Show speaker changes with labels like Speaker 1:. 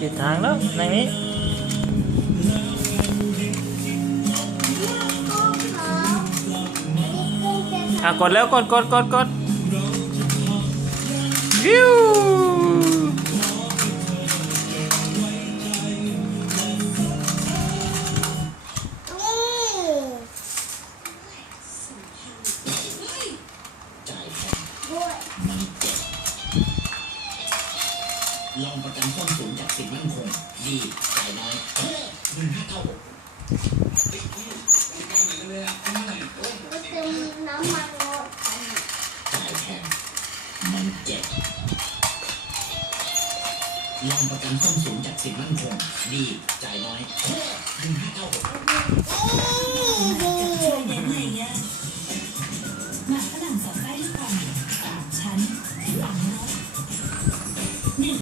Speaker 1: ผิดทางแล้วในนี้อะกดแล้วกดกดกดกด
Speaker 2: ลองประกันต้นสูงจากสินมั่นคง ดีจ่ายน้อยเงินห้าเท่าห
Speaker 3: น้ำมันรถ
Speaker 2: จ่ายแพงมันเจ็บลองประกันต้นสูงจากสินมั่นคง ดีจ่ายน้อยเงินห้าเท่าหก
Speaker 3: ดี